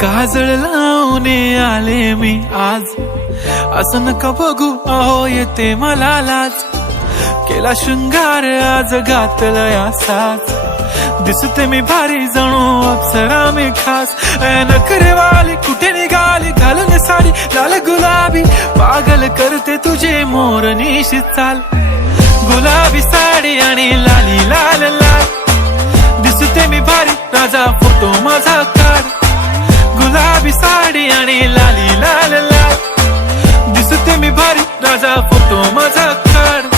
काजळ लावून आले मी आज, असं नका बघू अहो येते मला लाज. केला शृंगार आज घातलाय असाच, दिसते मी भारी जणू अप्सरा मी खास. नखरेवाली कुठे निघाली घालून साडी लाल गुलाबी, पागल करते तुझे मोरनीशी चाल. गुलाबी साडी आणि लाली लाल लाल, दिसते मी भारी राजा फोटो माझा काढ. गुलाबी साडी आणि लाली लाल लाल, दिसते मी भारी राजा फोटो माझा काढ.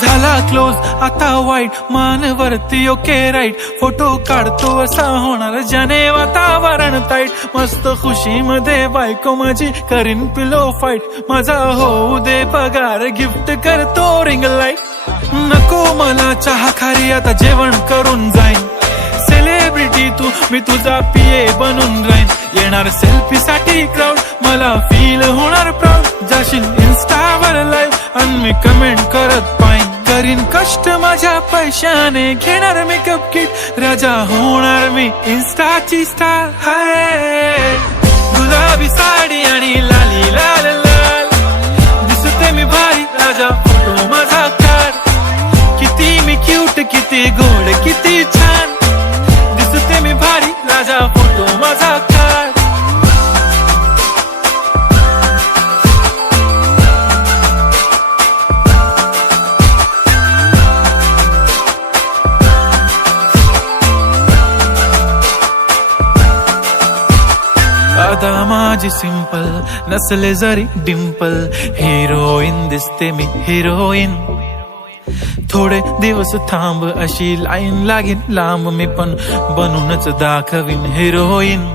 झाला क्लोज आता वाईट, मानवरती ओके राईट. फोटो काढतो असा होणार ज्याने वातावरण ताईट. मस्त खुशी मध्ये बायको माझी करीन पिलो फाईट. माझा होऊ दे पगार गिफ्ट करतो रिंग लाईट. नको मला चहा खारी आता जेवण करून जाईन. सेलिब्रिटी तू मी तुझा पिये बनून राहीन. येणार सेल्फी साठी क्राऊड मला फील होणार प्राऊड. जाशील इन्स्टावर लाईव्ह आणि मी कमेंट करत पाईन. करीन कष्ट माझ्या पैशाने घेणार मेकअप किट. राजा होणार मी इन्स्टाची स्टार. हाय गुलाबी साडी आणि लाली लाल लाल, दिसते मी भारी राजा फोटो माझा काढ. किती मी क्यूट किती गोड किती छान, दिसते मी भारी राजा फोटो माझा काढ. आता माझी सिंपल नसले जरी डिंपल, हिरोईन दिसते मी हिरोईन. थोडे दिवस थांब अशी लाईन लागेल लांब, मी पण बनूनच दाखवीन हिरोईन.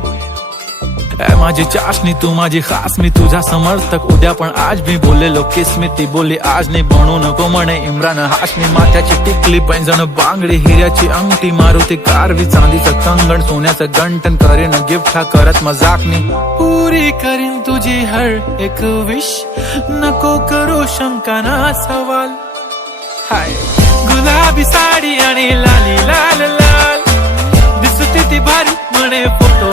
माझी चाशनी तू माझी खास, मी तुझा समर्थक उद्या पण आज मी बोललेलो किस मी ती बोली आज नाही. बनू नको म्हणे इम्रान हाशमी. माथ्याची टिकली पैंजण बांगडी हिऱ्याची अंगठी, मारुती कारवी चांदीचं कंगण सोन्याचं गंटन. करीन गिफ्ट हा करत मजाकनी, पुरी करीन तुझी हर एक विश. नको करू शंका ना सवाल. हाय गुलाबी साडी आणि लाली लाल लाल, दिसते ती भारी म्हणे फोटो